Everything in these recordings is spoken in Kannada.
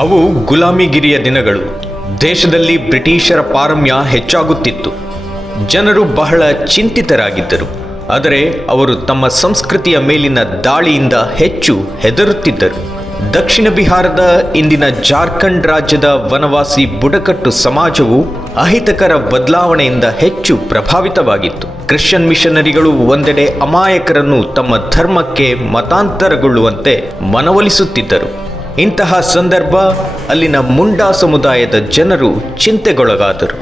ಅವು ಗುಲಾಮಿಗಿರಿಯ ದಿನಗಳು. ದೇಶದಲ್ಲಿ ಬ್ರಿಟಿಷರ ಪಾರಮ್ಯ ಹೆಚ್ಚಾಗುತ್ತಿತ್ತು. ಜನರು ಬಹಳ ಚಿಂತಿತರಾಗಿದ್ದರು. ಆದರೆ ಅವರು ತಮ್ಮ ಸಂಸ್ಕೃತಿಯ ಮೇಲಿನ ದಾಳಿಯಿಂದ ಹೆಚ್ಚು ಹೆದರುತ್ತಿದ್ದರು. ದಕ್ಷಿಣ ಬಿಹಾರದ ಇಂದಿನ ಜಾರ್ಖಂಡ್ ರಾಜ್ಯದ ವನವಾಸಿ ಬುಡಕಟ್ಟು ಸಮಾಜವು ಅಹಿತಕರ ಬದಲಾವಣೆಯಿಂದ ಹೆಚ್ಚು ಪ್ರಭಾವಿತವಾಗಿತ್ತು. ಕ್ರಿಶ್ಚಿಯನ್ ಮಿಷನರಿಗಳು ಒಂದೆಡೆ ಅಮಾಯಕರನ್ನು ತಮ್ಮ ಧರ್ಮಕ್ಕೆ ಮತಾಂತರಗೊಳ್ಳುವಂತೆ ಮನವೊಲಿಸುತ್ತಿದ್ದರು. ಇಂತಹ ಸಂದರ್ಭ ಅಲ್ಲಿನ ಮುಂಡಾ ಸಮುದಾಯದ ಜನರು ಚಿಂತೆಗೊಳಗಾದರು.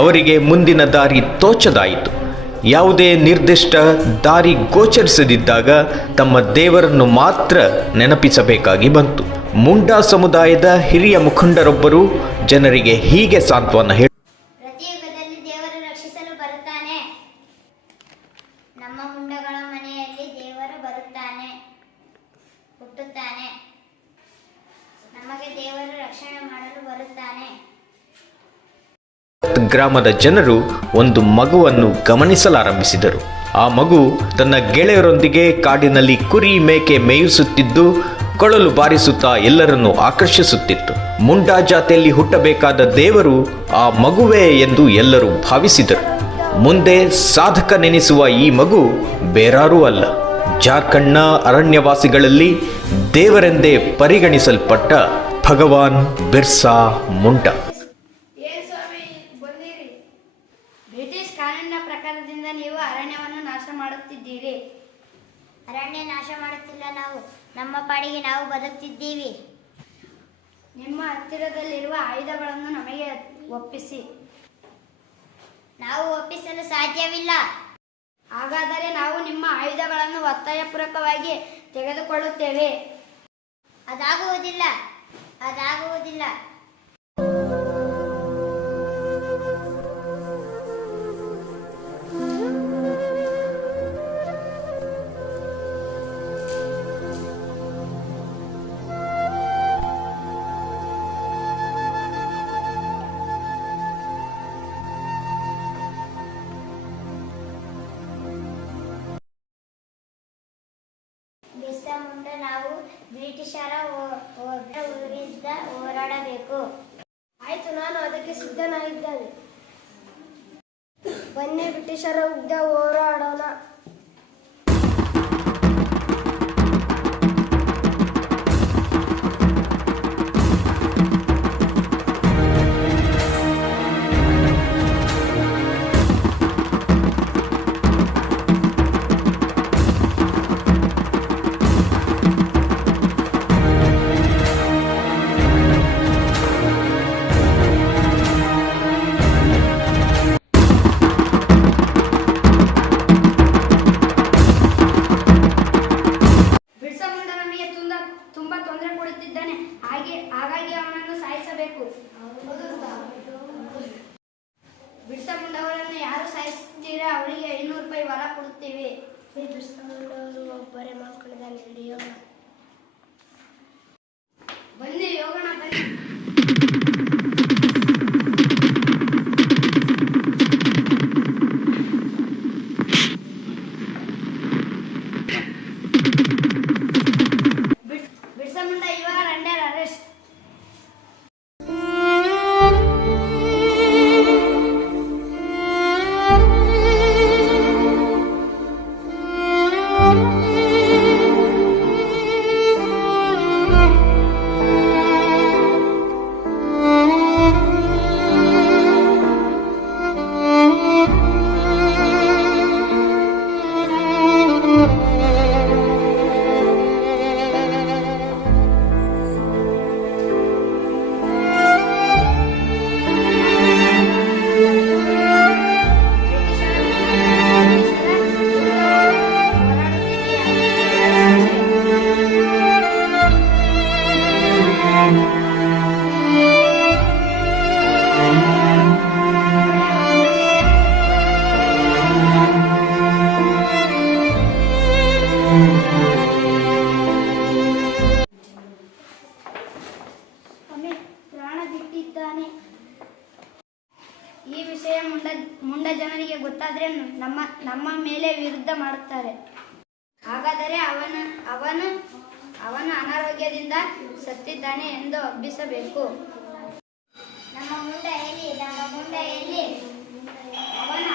ಅವರಿಗೆ ಮುಂದಿನ ದಾರಿ ತೋಚದಾಯಿತು. ಯಾವುದೇ ನಿರ್ದಿಷ್ಟ ದಾರಿ ಗೋಚರಿಸದಿದ್ದಾಗ ತಮ್ಮ ದೇವರನ್ನು ಮಾತ್ರ ನೆನಪಿಸಬೇಕಾಗಿ ಬಂತು. ಮುಂಡಾ ಸಮುದಾಯದ ಹಿರಿಯ ಮುಖಂಡರೊಬ್ಬರು ಜನರಿಗೆ ಹೀಗೆ ಸಾಂತ್ವನ ಹೇಳಿ, ಪ್ರತಿಯುಗದಲ್ಲಿ ದೇವರು ರಕ್ಷಿಸಲು ಬರುತ್ತಾನೆ. ನಮ್ಮ ಮುಂಡಗಳ ಮನೆಯಲ್ಲಿ ದೇವರು ಬರುತ್ತಾನೆ, ಹುಟ್ಟುತ್ತಾನೆ. ನಮಗೆ ದೇವರು ರಕ್ಷಣೆ ಮಾಡಲು ಬರುತ್ತಾನೆ. ಗ್ರಾಮದ ಜನರು ಒಂದು ಮಗುವನ್ನು ಗಮನಿಸಲಾರಂಭಿಸಿದರು. ಆ ಮಗು ತನ್ನ ಗೆಳೆಯರೊಂದಿಗೆ ಕಾಡಿನಲ್ಲಿ ಕುರಿ ಮೇಕೆ ಮೇಯಿಸುತ್ತಿದ್ದು ಕೊಳಲು ಬಾರಿಸುತ್ತಾ ಎಲ್ಲರನ್ನೂ ಆಕರ್ಷಿಸುತ್ತಿತ್ತು. ಮುಂಡಾ ಜಾತಿಯಲ್ಲಿ ಹುಟ್ಟಬೇಕಾದ ದೇವರು ಆ ಮಗುವೇ ಎಂದು ಎಲ್ಲರೂ ಭಾವಿಸಿದರು. ಮುಂದೆ ಸಾಧಕನೆನಿಸುವ ಈ ಮಗು ಬೇರಾರೂ ಅಲ್ಲ, ಜಾರ್ಖಂಡ್ನ ಅರಣ್ಯವಾಸಿಗಳಲ್ಲಿ ದೇವರೆಂದೇ ಪರಿಗಣಿಸಲ್ಪಟ್ಟ ಭಗವಾನ್ ಬಿರ್ಸಾ ಮುಂಡಾ. ಬ್ರಿಟಿಷ್ ಕಾನೂನಿನ ಪ್ರಕಾರದಿಂದ ನೀವು ಅರಣ್ಯವನ್ನು ನಾಶ ಮಾಡುತ್ತಿದ್ದೀರಿ. ಅರಣ್ಯ ನಾಶ ಮಾಡುತ್ತಿಲ್ಲ, ನಾವು ನಮ್ಮ ಪಾಡಿಗೆ ನಾವು ಬದುಕ್ತಿದ್ದೀವಿ. ನಿಮ್ಮ ಹತ್ತಿರದಲ್ಲಿರುವ ಆಯುಧಗಳನ್ನು ನಮಗೆ ಒಪ್ಪಿಸಿ. ನಾವು ಒಪ್ಪಿಸಲು ಸಾಧ್ಯವಿಲ್ಲ. ಹಾಗಾದರೆ ನಾವು ನಿಮ್ಮ ಆಯುಧಗಳನ್ನು ಒತ್ತಾಯಪೂರ್ವಕವಾಗಿ ತೆಗೆದುಕೊಳ್ಳುತ್ತೇವೆ. ಅದಾಗುವುದಿಲ್ಲ. ಬಿರ್ಸಾ ಮುಂಡಾ, ನಾವು ಬ್ರಿಟಿಷರ ವಿರುದ್ಧ ಹೋರಾಡಬೇಕು. ಆಯ್ತು, ನಾನು ಅದಕ್ಕೆ ಸಿದ್ಧನಾಗಿದ್ದೇನೆ. ಬನ್ನಿ, ಬ್ರಿಟಿಷರ ವಿರುದ್ಧ ಹೋರಾಡೋಣ. ತುಂಬಾ ತೊಂದರೆ ಕೊಡುತ್ತಿದ್ದಾನೆ. ಹಾಗಾಗಿ ಅವನನ್ನು ಸಾಯಿಸಬೇಕು. ಬಿರ್ಸಾ ಮುಂಡಾ ಅವರನ್ನು ಯಾರು ಸಾಯಿಸ್ತೀರಾ ಅವರಿಗೆ 500 ರೂಪಾಯಿ ವರ ಕೊಡುತ್ತೇವೆ. ಬಿರ್ಸಾ ಮುಂಡಾ ಅವರು ಒಬ್ಬರೇ ಮಾಡ್ಕೊಂಡಿದ್ದಾನೆ, ಹಿಡಿಯೋಣ. ಬನ್ನಿ, ಹೋಗೋಣ, ಬನ್ನಿ. ಬಿರ್ಸಾ ಮುಂಡಾ ಇವಾಗ ಅಂಡರ್ ಅರೆಸ್ಟ್. ಈ ವಿಷಯ ಮುಂಡ ಜನರಿಗೆ ಗೊತ್ತಾದರೆ ನಮ್ಮ ಮೇಲೆ ವಿರುದ್ಧ ಮಾಡುತ್ತಾರೆ. ಹಾಗಾದರೆ ಅವನು ಅವನು ಅನಾರೋಗ್ಯದಿಂದ ಸತ್ತಿದ್ದಾನೆ ಎಂದು ಹಬ್ಬಿಸಬೇಕು. ನಮ್ಮ ಮುಂಡ ಎಲ್ಲಿ, ನಮ್ಮ ಮುಂಡ ಎಲ್ಲಿ? ಅವನ